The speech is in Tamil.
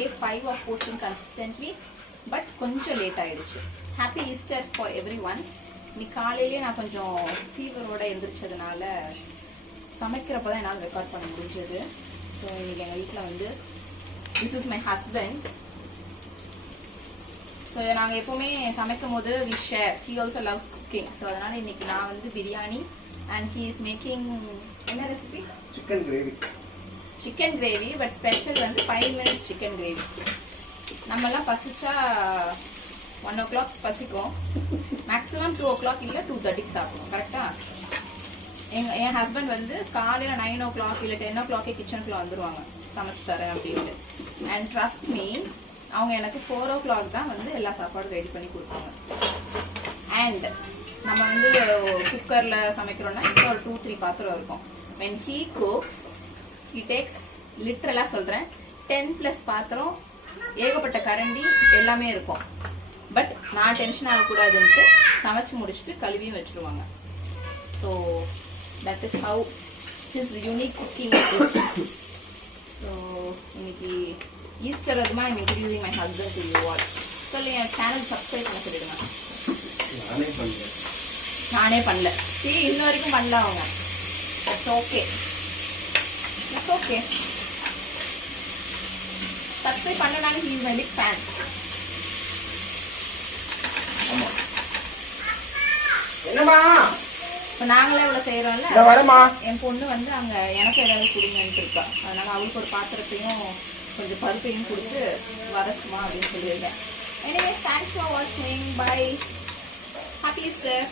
take 5 of posting consistently, but கொஞ்சம் லேட் ஆயிடுச்சு. Happy Easter for everyone. இன்னைக்கு காலையிலேயே நான் கொஞ்சம் ஃபீவரோட எந்திரிச்சதுனால சமைக்கிறப்ப தான் என்னால் ரெக்கார்ட் பண்ண முடிஞ்சது. ஸோ இன்னைக்கு எங்கள் வீட்டில் வந்து this is my husband. So நாங்கள் எப்போவுமே சமைக்கும் போது we share. He also loves cooking. So அதனால் இன்னைக்கு நான் வந்து biryani and he is making என்ன recipe? Chicken gravy. Chicken gravy, but special வந்து 5 minutes சிக்கன் கிரேவி. நம்மெல்லாம் பசிச்சா 1 o'clock பசிக்கும், மேக்ஸிமம் 2 o'clock இல்லை 2:30 சாப்பிடுவோம். கரெக்டாக என் ஹஸ்பண்ட் வந்து காலையில் 9 o'clock இல்லை 10 o'clock கிச்சனுக்குள்ள வந்துடுவாங்க சமைச்சு தரேன் அப்படின்ட்டு. அண்ட் ட்ரஸ்ட் மீ, அவங்க எனக்கு 4 o'clock தான் வந்து எல்லா சாப்பாடும் ரெடி பண்ணி கொடுப்பாங்க. அண்ட் நம்ம வந்து குக்கரில் சமைக்கிறோன்னா இப்போ ஒரு 2-3 பாத்திரம் இருக்கும். when he cooks he takes லிட்ரலாக சொல்கிறேன் 10+ பாத்திரம், ஏகப்பட்ட கரண்டி எல்லாமே இருக்கும். பட் நான் டென்ஷன் ஆகக்கூடாதுன்ட்டு சமைச்சு முடிச்சுட்டு கழுவியும் வச்சுருவாங்க. So that is how his unique cooking is. So இன்னைக்கு ஈஸ்டர் அதுமா I'm introducing my husband to you all. சொல்லி என் சேனல் சப்ஸ்கிரைப் பண்ண சொல்லிடுங்க. நானே பண்ணல. சரி, இன்ன வரைக்கும் பண்ணல அவங்க. That's okay. That's okay. Subscribe பண்ணனால he is my big fan. என்னம்மா இப்போ நாங்களே இவ்வளோ செய்கிறோம்ல, என் பொண்ணு வந்து அங்கே எனக்கு ஏதாவது கொடுங்கன்ட்டு இருக்கா. அதனால அவளுக்கு ஒரு பாத்திரத்தையும் கொஞ்சம் பருப்பையும் கொடுத்து வதக்குமா அப்படின்னு சொல்லியிருக்கேன். எனிவேஸ், தேங்க்ஸ் ஃபார் வாட்சிங். பை. Happy Easter.